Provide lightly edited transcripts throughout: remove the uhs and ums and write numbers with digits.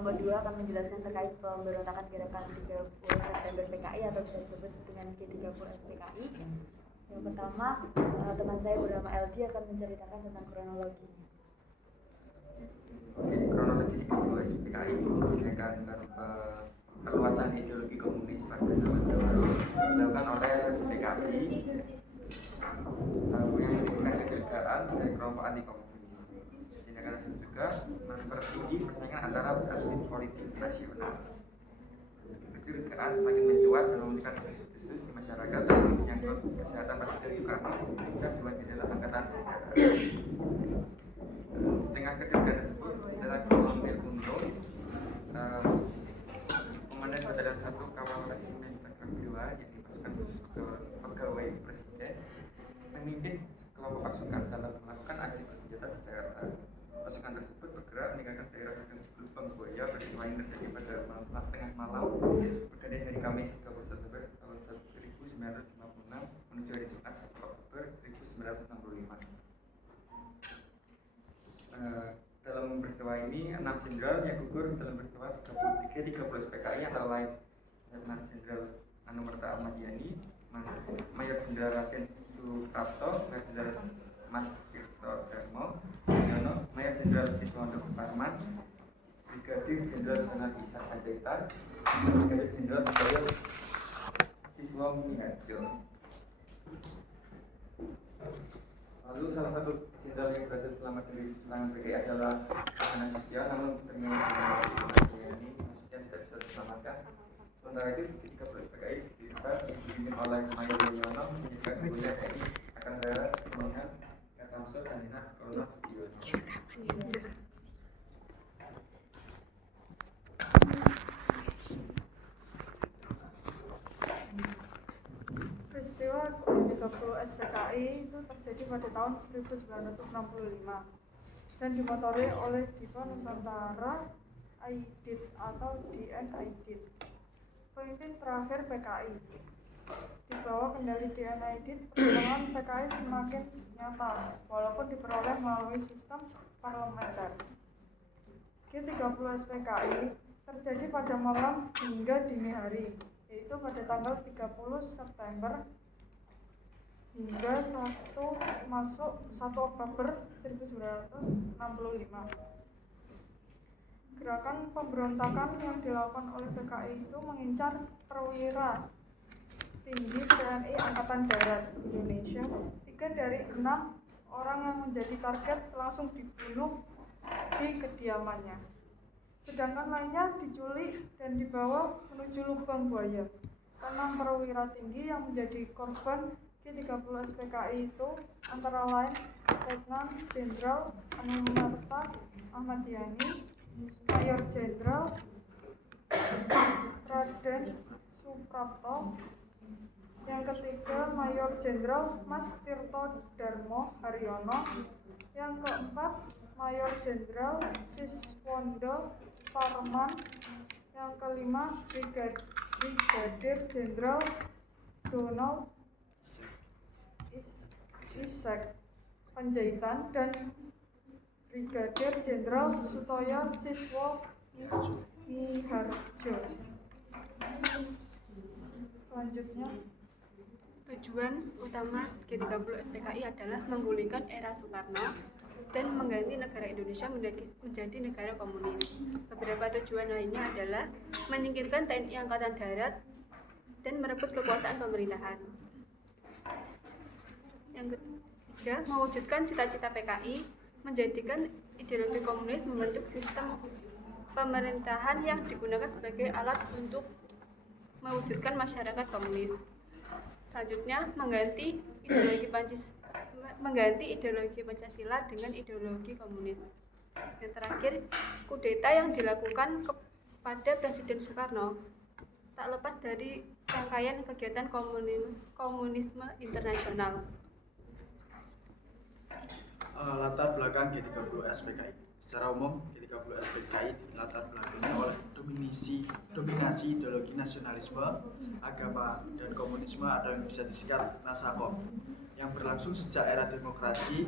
kelompok 2 akan menjelaskan terkait pemberontakan gerakan 30 September PKI atau bisa disebut dengan G30 SPKI. Yang pertama, teman saya bernama LG akan menceritakan tentang kronologi. Kronologi 30 SPKI merupakan perluasan ideologi komunis pada zaman dahulu dilakukan oleh PKI yang menimbulkan kecurigaan dari kelompok anti komunis. Tindakan tersebut juga mempertinggi persaingan antara elit politik nasional. Kecurigaan semakin mencuat dan memberikan desus-desus di masyarakat dan menyangkut kesehatan Presiden Soekarno dan Dewan Jenderal Angkatan Udara. Dengan kecurigaan tersebut, dalam Kolonel Untung, Komandan Batalion 1 Kawal Resimen Cakram 2 yang dipasukan ke pegawai Presiden memimpin kelompok pasukan dalam melakukan aksi bersenjata di Jakarta. Pasukan tersebut bergerak meninggalkan daerah Lubang Buaya. Peristiwa ini terjadi pada tengah malam bergantian dari Kamis 30 September tahun 1956 menuju hari Jumat 1 Oktober 1965. Dalam peristiwa ini 6 jenderal yang gugur dalam peristiwa 30 SPKI antara lain Letnan Jenderal Anumerta Ahmad Yani, Mayor Jenderal Raden Suprapto, Mayor Jenderal Mas Tirto Darmo Yono, Mayor Jenderal Siswondo Parman, Brigadir Jenderal Donald Ishak Panjaitan, Brigadir Jenderal Sudoyo Siswo Miharjo. Lalu salah satu jenderal yang berhasil selamat dari serangan PKI adalah Ahmad Sisya, namun ternyata ini maksudnya tidak bisa diselamatkan. Sementara itu ketika PKI dipimpin oleh Mayor Yono menjadikan kemudian TNI akan darat dengan Katamso dan Dinas Kolonel Sugiono. Peristiwa G30 SPKI itu terjadi pada tahun 1965 dan dimotori oleh Dipa Nusantara Aidit atau DN Aidit, pemimpin terakhir PKI. Di bawah kendali DN Aidit, perkembangan PKI semakin nyata walaupun diperoleh melalui sistem parlementer. G30 SPKI terjadi pada malam hingga dini hari, yaitu pada tanggal 30 September hingga 1 Oktober 1965. Gerakan pemberontakan yang dilakukan oleh PKI itu mengincar perwira tinggi TNI Angkatan Darat Indonesia. 3 dari 6 orang yang menjadi target langsung dibunuh di kediamannya, sedangkan lainnya diculik dan dibawa menuju Lubang Buaya. 6 perwira tinggi yang menjadi korban G30 SPKI itu antara lain Letnan Jenderal Anumerta Ahmad Yani, Mayor Jenderal Raden Suprapto, yang ketiga Mayor Jenderal Mas Tirto Darmo Haryono, yang keempat Mayor Jenderal Siswondo Parman, yang kelima Brigadir Jenderal Donald Ishak Panjaitan dan Brigadir Jenderal Sutoyo Siswo Miharjo. Selanjutnya, tujuan utama G30 SPKI adalah menggulingkan era Soekarno dan mengganti negara Indonesia menjadi negara komunis. Beberapa tujuan lainnya adalah menyingkirkan TNI Angkatan Darat dan merebut kekuasaan pemerintahan. Yang ketiga, mewujudkan cita-cita PKI, menjadikan ideologi komunis membentuk sistem pemerintahan yang digunakan sebagai alat untuk mewujudkan masyarakat komunis. Selanjutnya, mengganti ideologi Pancasila dengan ideologi komunis. Yang terakhir, kudeta yang dilakukan kepada Presiden Soekarno tak lepas dari rangkaian kegiatan komunisme internasional. Latar belakang G30 SPKI. Secara umum, G30 SPKI latar belakangnya oleh dominasi ideologi nasionalisme, agama, dan komunisme atau yang bisa disingkat Nasako, yang berlangsung sejak era demokrasi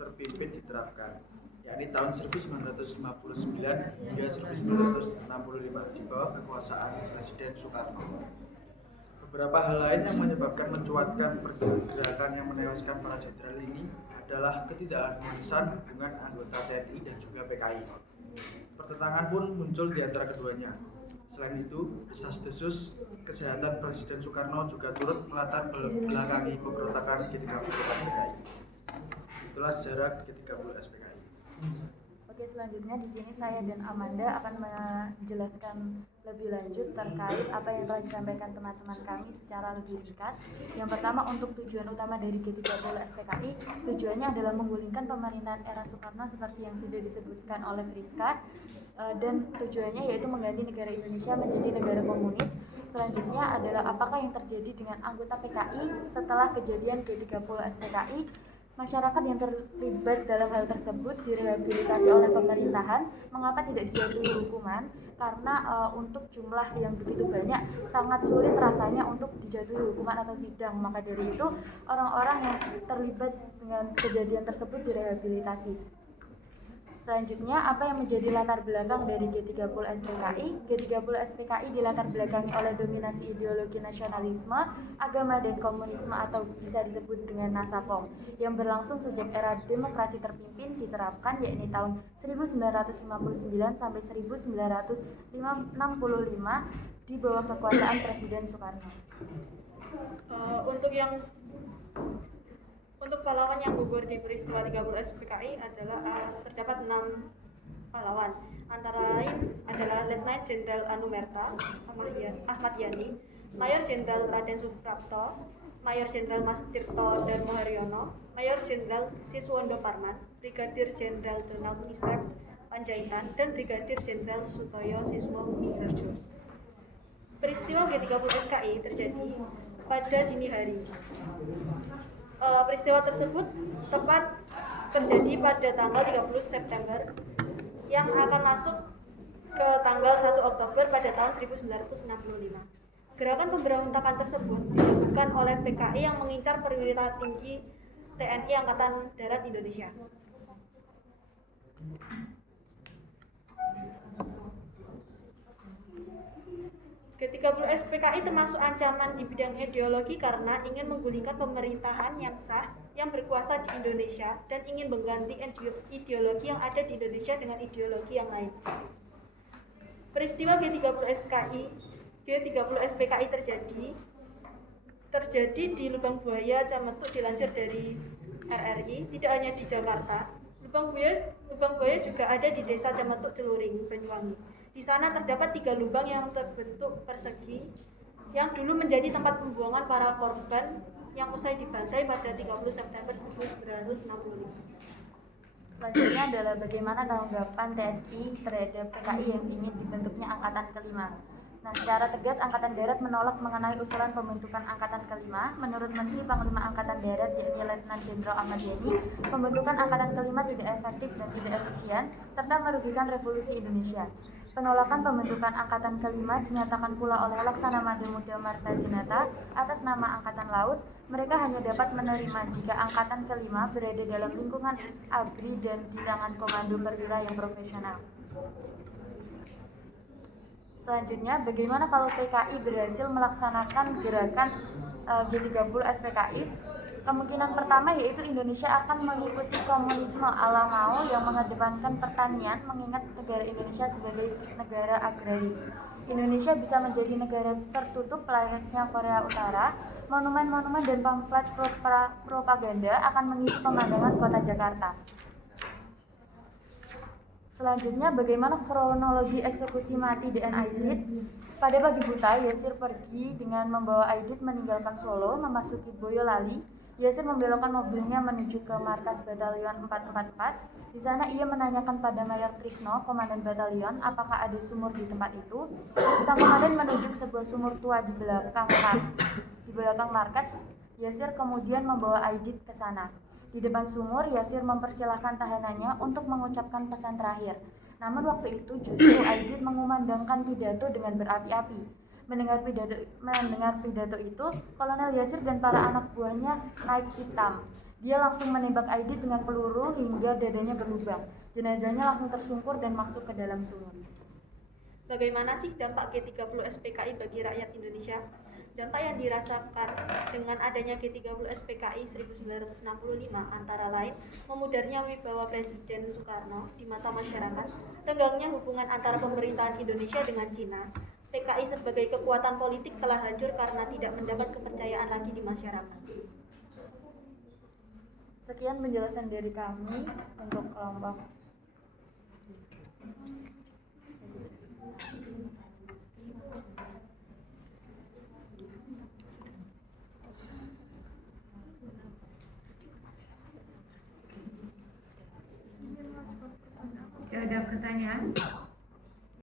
terpimpin diterapkan, yakni tahun 1959 hingga 1965 di bawah kekuasaan Presiden Soekarno. Beberapa hal lain yang menyebabkan mencuatkan pergerakan yang menewaskan para jenderal ini adalah ketidakharmonisan hubungan anggota TNI dan juga PKI. Pertentangan pun muncul di antara keduanya. Selain itu, desas-desus kesehatan Presiden Soekarno juga turut melatar belakangi pemberontakan G30 SPKI. Itulah sejarah G30 SPKI. Oke, selanjutnya di sini saya dan Amanda akan menjelaskan lebih lanjut terkait apa yang telah disampaikan teman-teman kami secara lebih ringkas. Yang pertama, untuk tujuan utama dari G30 SPKI, tujuannya adalah menggulingkan pemerintahan era Soekarno seperti yang sudah disebutkan oleh Friska, dan tujuannya yaitu mengganti negara Indonesia menjadi negara komunis. Selanjutnya adalah apakah yang terjadi dengan anggota PKI setelah kejadian G30 SPKI. Masyarakat yang terlibat dalam hal tersebut direhabilitasi oleh pemerintahan. Mengapa tidak dijatuhi hukuman? Karena untuk jumlah yang begitu banyak sangat sulit rasanya untuk dijatuhi hukuman atau sidang. Maka dari itu orang-orang yang terlibat dengan kejadian tersebut direhabilitasi. Selanjutnya, apa yang menjadi latar belakang dari G30 SPKI? G30 SPKI dilatar belakangi oleh dominasi ideologi nasionalisme, agama, dan komunisme atau bisa disebut dengan Nasapong yang berlangsung sejak era demokrasi terpimpin diterapkan, yakni tahun 1959 sampai 1965 di bawah kekuasaan Presiden Soekarno. Untuk pahlawan yang gugur di peristiwa 30 SPKI adalah terdapat 6 pahlawan. Antara lain adalah Letnan Jenderal Anumerta Ahmad Yani, Mayor Jenderal Raden Suprapto, Mayor Jenderal Mas Tirto Darmo Haryono, Mayor Jenderal Siswondo Parman, Brigadir Jenderal Donald Isep Panjaitan, dan Brigadir Jenderal Sutoyo Siswo Miharjo. Peristiwa G30 SKI terjadi pada dini hari. Peristiwa tersebut tepat terjadi pada tanggal 30 September yang akan masuk ke tanggal 1 Oktober pada tahun 1965. Gerakan pemberontakan tersebut dilakukan oleh PKI yang mengincar perwira tinggi TNI Angkatan Darat Indonesia. G30 SPKI termasuk ancaman di bidang ideologi karena ingin menggulingkan pemerintahan yang sah yang berkuasa di Indonesia dan ingin mengganti ideologi yang ada di Indonesia dengan ideologi yang lain. Peristiwa G30 SPKI terjadi di Lubang Buaya, Cametuk, dilansir dari RRI. Tidak hanya di Jakarta, Lubang Buaya juga ada di Desa Cametuk, Celuring, Banyuwangi. Di sana terdapat 3 lubang yang terbentuk persegi yang dulu menjadi tempat pembuangan para korban yang usai dibantai pada 30 September 1965. Selanjutnya adalah bagaimana tanggapan TNI terhadap PKI yang ingin dibentuknya Angkatan Kelima. Nah, secara tegas Angkatan Darat menolak mengenai usulan pembentukan Angkatan Kelima. Menurut Menteri Panglima Angkatan Darat, yakni Letnan Jenderal Ahmad Yani, pembentukan Angkatan Kelima tidak efektif dan tidak efisien, serta merugikan revolusi Indonesia. Penolakan pembentukan Angkatan Kelima dinyatakan pula oleh Laksana Muda Marta Dinata atas nama Angkatan Laut. Mereka hanya dapat menerima jika Angkatan Kelima berada dalam lingkungan ABRI dan di tangan komando perwira yang profesional. Selanjutnya, bagaimana kalau PKI berhasil melaksanakan gerakan G30 SPKI? Kemungkinan pertama yaitu Indonesia akan mengikuti komunisme ala Mao yang mengedepankan pertanian, mengingat negara Indonesia sebagai negara agraris. Indonesia bisa menjadi negara tertutup layaknya Korea Utara. Monumen-monumen dan pamflet propaganda akan mengisi pemandangan kota Jakarta. Selanjutnya, bagaimana kronologi eksekusi mati DN Aidit? Pada pagi buta, Yasir pergi dengan membawa Aidit meninggalkan Solo, memasuki Boyolali. Yasir membelokkan mobilnya menuju ke markas Batalion 444. Di sana ia menanyakan pada Mayor Trisno, komandan batalion, apakah ada sumur di tempat itu. Sang komandan menunjuk sebuah sumur tua di belakang markas. Yasir kemudian membawa Aidit ke sana. Di depan sumur, Yasir mempersilahkan tahanannya untuk mengucapkan pesan terakhir. Namun waktu itu justru Aidit mengumandangkan pidato dengan berapi-api. Mendengar pidato itu, Kolonel Yasir dan para anak buahnya naik hitam. Dia langsung menembak Aidit dengan peluru hingga dadanya berlubang. Jenazahnya langsung tersungkur dan masuk ke dalam sumur. Bagaimana sih dampak G30 SPKI bagi rakyat Indonesia? Dampak yang dirasakan dengan adanya G30 SPKI 1965 antara lain memudarnya wibawa Presiden Soekarno di mata masyarakat, renggangnya hubungan antara pemerintahan Indonesia dengan Cina. PKI sebagai kekuatan politik telah hancur karena tidak mendapat kepercayaan lagi di masyarakat. Sekian penjelasan dari kami untuk kelompok. Ya, ada pertanyaan?